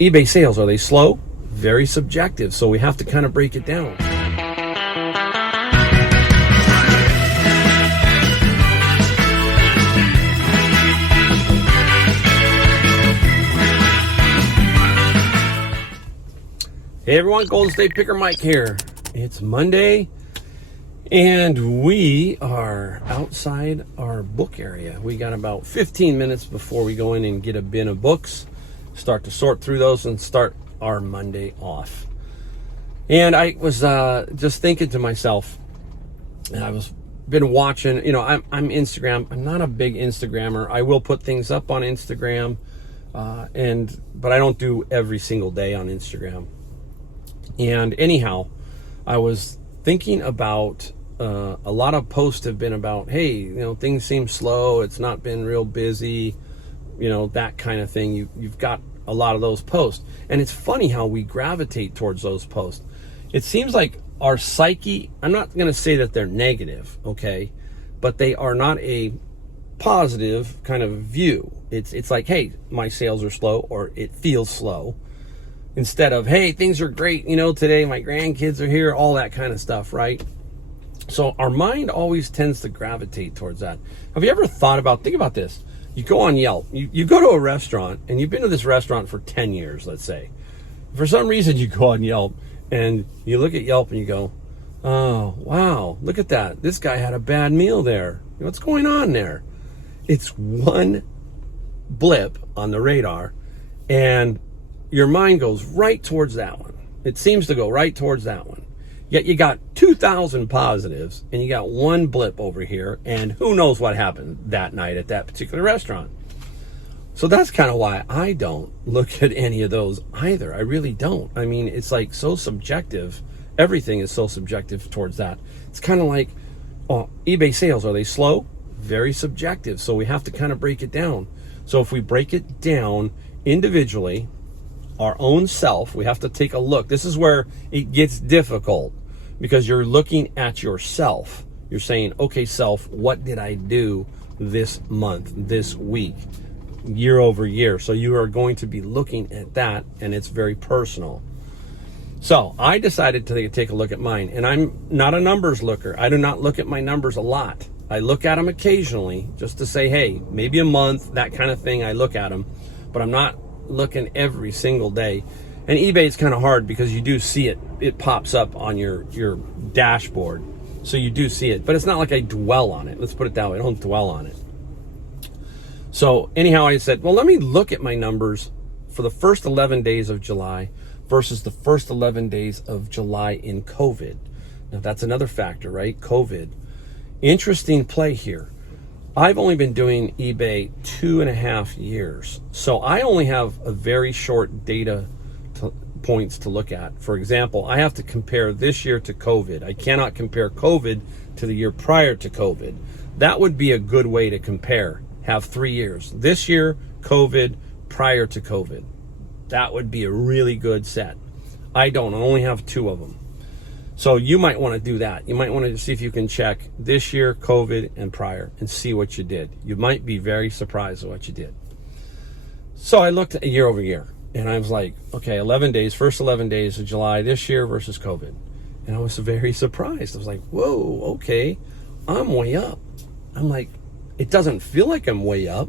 eBay sales, are they slow? Very subjective, so we have to kind of break it down. Hey everyone, Golden State Picker Mike here. It's Monday, and we are outside our book area. We got about 15 minutes before we go in and get a bin of books, start to sort through those, and start our Monday off. And I was just thinking to myself, and I was been watching, you know, I'm Instagram. I'm not a big Instagrammer. I will put things up on Instagram, but I don't do every single day on Instagram. And anyhow, I was thinking about a lot of posts have been about, hey, you know, things seem slow. It's not been real busy, you know, that kind of thing. You've got a lot of those posts. And it's funny how we gravitate towards those posts. It seems like our psyche, I'm not going to say that they're negative, okay, but they are not a positive kind of view. It's like, hey, my sales are slow, or it feels slow. Instead of, hey, things are great, you know, today my grandkids are here, all that kind of stuff, right? So our mind always tends to gravitate towards that. Have you ever thought about, think about this. You go on Yelp, you go to a restaurant, and you've been to this restaurant for 10 years, let's say. For some reason, you go on Yelp, and you look at Yelp, and you go, oh, wow, look at that. This guy had a bad meal there. What's going on there? It's one blip on the radar, and your mind goes right towards that one. It seems to go right towards that one. Yet you got 2,000 positives, and you got one blip over here, and who knows what happened that night at that particular restaurant. So that's kind of why I don't look at any of those either. I really don't. I mean, it's like so subjective. Everything is so subjective towards that. It's kind of like, eBay sales, are they slow? Very subjective. So we have to kind of break it down. So if we break it down individually, our own self, we have to take a look. This is where it gets difficult, because you're looking at yourself. You're saying, okay, self, what did I do this month, this week, year over year? So you are going to be looking at that, and it's very personal. So I decided to take a look at mine, and I'm not a numbers looker. I do not look at my numbers a lot. I look at them occasionally just to say, hey, maybe a month, that kind of thing. I look at them, but I'm not looking every single day. And eBay is kind of hard because you do see it pops up on your dashboard, so you do see it, but it's not like I dwell on it. Let's put it that way. I don't dwell on it. So anyhow, I said, well, let me look at my numbers for the first 11 days of July versus the first 11 days of July in COVID. Now that's another factor, right? COVID. Interesting play here. I've only been doing eBay 2.5 years, so I only have a very short data points to look at. For example, I have to compare this year to COVID. I cannot compare COVID to the year prior to COVID. That would be a good way to compare. Have 3 years. This year, COVID, prior to COVID. That would be a really good set. I don't. I only have 2 of them. So you might want to do that. You might want to see if you can check this year, COVID, and prior, and see what you did. You might be very surprised at what you did. So I looked at year over year, and I was like, okay, 11 days, first 11 days of July this year versus COVID. And I was very surprised. I was like, whoa, okay, I'm way up. I'm like, it doesn't feel like I'm way up.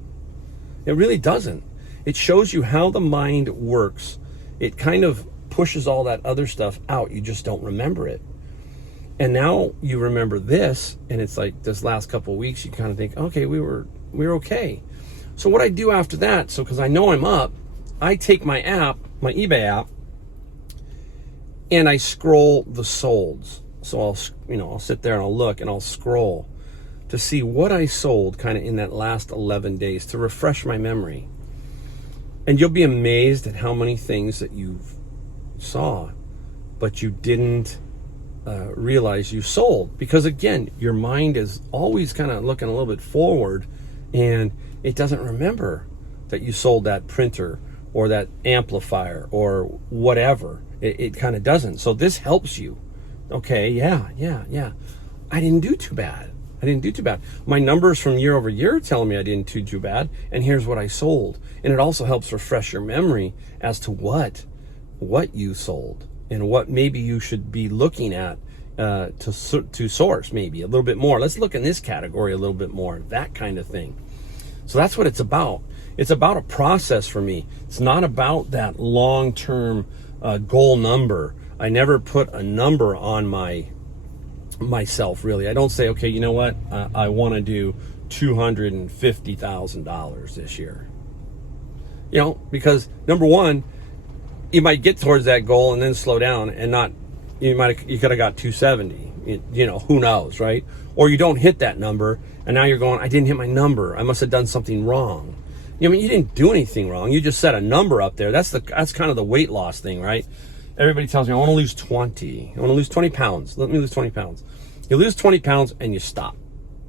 It really doesn't. It shows you how the mind works. It kind of pushes all that other stuff out. You just don't remember it. And now you remember this, and it's like this last couple of weeks, you kind of think, okay, we were okay. So what I do after that, so because I know I'm up, I take my app, my eBay app, and I scroll the solds. So I'll sit there and I'll look and I'll scroll to see what I sold kind of in that last 11 days to refresh my memory. And you'll be amazed at how many things that you've saw, but you didn't realize you sold, because again, your mind is always kind of looking a little bit forward, and it doesn't remember that you sold that printer or that amplifier or whatever. It kind of doesn't. So this helps you. Okay, yeah. I didn't do too bad. I didn't do too bad. My numbers from year over year are telling me I didn't do too bad. And here's what I sold. And it also helps refresh your memory as to what you sold and what maybe you should be looking at to source maybe a little bit more. Let's look in this category a little bit more, that kind of thing. So that's what it's about. It's about a process for me. It's not about that long-term goal number. I never put a number on myself, really. I don't say, okay, you know what? I want to do $250,000 this year. You know, because number one, you might get towards that goal and then slow down and not, you could have got 270, you know, who knows, right? Or you don't hit that number and now you're going, I didn't hit my number. I must have done something wrong. You know, I mean, you didn't do anything wrong. You just set a number up there. That's kind of the weight loss thing, right? Everybody tells me, I want to lose 20. I want to lose 20 pounds. Let me lose 20 pounds. You lose 20 pounds and you stop.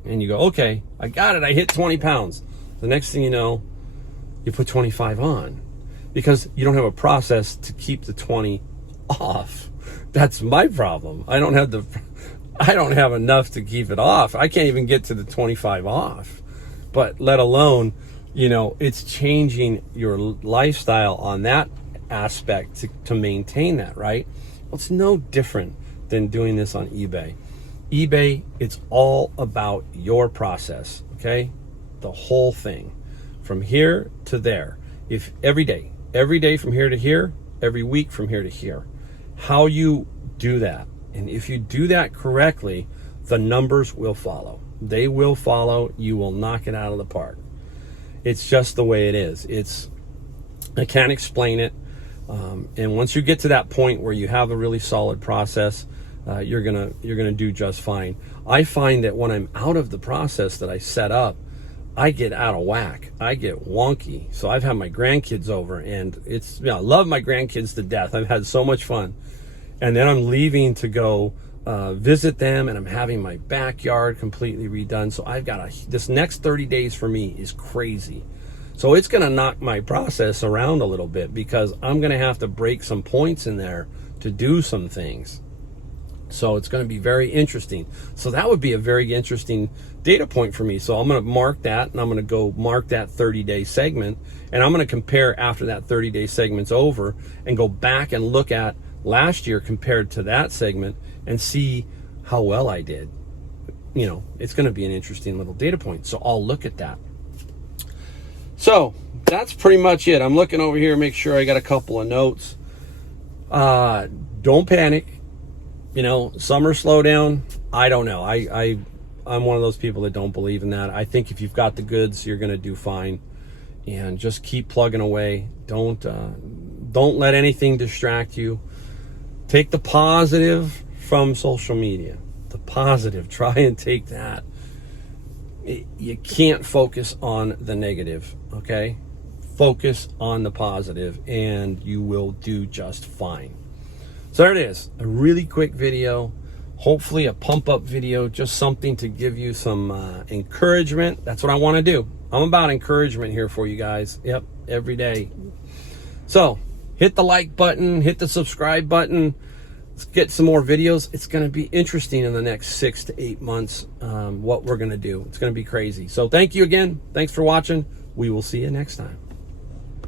And you go, okay, I got it. I hit 20 pounds. The next thing you know, you put 25 on because you don't have a process to keep the 20 off. That's my problem. I don't have enough to keep it off. I can't even get to the 25 off, but let alone, you know, it's changing your lifestyle on that aspect to maintain that, right? Well, it's no different than doing this on eBay. eBay, it's all about your process, okay? The whole thing from here to there. If every day from here to here, every week from here to here, how you do that. And if you do that correctly, the numbers will follow. They will follow. You will knock it out of the park. It's just the way it is. I can't explain it. And once you get to that point where you have a really solid process, you're gonna do just fine. I find that when I'm out of the process that I set up, I get out of whack. I get wonky. So I've had my grandkids over, and I love my grandkids to death. I've had so much fun. And then I'm leaving to go visit them, and I'm having my backyard completely redone. So I've got this next 30 days for me is crazy. So it's going to knock my process around a little bit because I'm going to have to break some points in there to do some things. So it's going to be very interesting. So that would be a very interesting data point for me. So I'm going to mark that, and I'm going to go mark that 30-day segment, and I'm going to compare after that 30-day segment's over and go back and look at last year compared to that segment and see how well I did. You know, it's going to be an interesting little data point. So I'll look at that. So that's pretty much it. I'm looking over here, make sure I got a couple of notes. Don't panic. You know, summer slowdown, I don't know. I'm one of those people that don't believe in that. I think if you've got the goods, you're going to do fine. And just keep plugging away. Don't let anything distract you. Take the positive from social media. The positive, try and take that. You can't focus on the negative, okay? Focus on the positive and you will do just fine. So there it is, a really quick video, hopefully a pump up video, just something to give you some encouragement. That's what I want to do. I'm about encouragement here for you guys. Yep, every day. So hit the like button, hit the subscribe button. Let's get some more videos. It's going to be interesting in the next 6 to 8 months what we're going to do. It's going to be crazy. So thank you again. Thanks for watching. We will see you next time.